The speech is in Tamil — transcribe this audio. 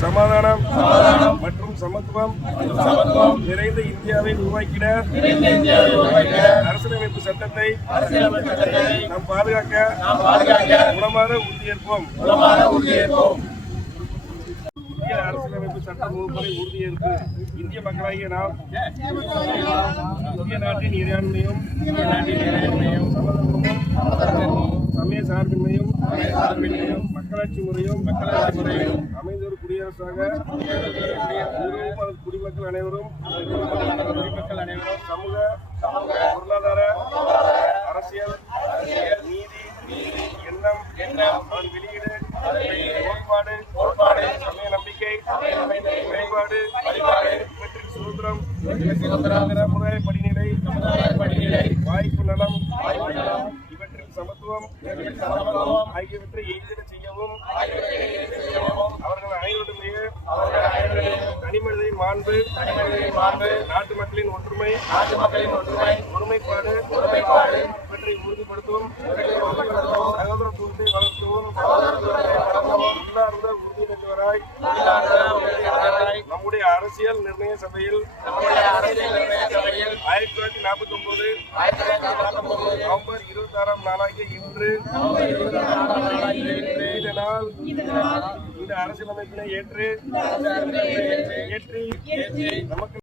சமாதானம் மற்றும் சமத்துவம் நிறைந்த இந்தியாவை உருவாக்கிட அரசியலமைப்பு சட்டத்தை நாம் பாதுகாக்க உளமாற உறுதியேற்போம். இந்திய அரசியலமைப்பு சட்டம் வகுப்பதை உறுதியேற்பு. இந்திய மக்களாகிய நாம் இந்திய நாட்டின் இறையாண்மையும் சமய சார்பின்மையும் மக்களாட்சி முறையும் அமைந்தொரு குடியரசாக குடிமக்கள் அனைவரும் சமூக பொருளாதார அரசியல் நீதி எண்ணம் அதன் வெளியீடு கோட்பாடு சமய நம்பிக்கை வழிபாடு இவற்றின் சுதந்திரம் சமுதாய படிநிலை வாய்ப்பு நலம் இவற்றில் சமத்துவம் ஆகியவற்றை எய்திட செய்யவும் அவர்கள் அனைவருடைய தனிமனிதனின் மாண்பு நாட்டு மக்களின் ஒற்றுமை ஒருமைப்பாடு இவற்றை உறுதிப்படுத்தவும் சகோதரத்துவத்தை வளர்க்கவும் உள்ளார்ந்த உறுதியளித்தவராய் நம்முடைய அரசியல் நிர்ணய சபையில் 1949 நவம்பர் 26ஆம் நாளாகிய இன்று இந்த அரசியலமைப்பினை ஏற்றி நமக்கு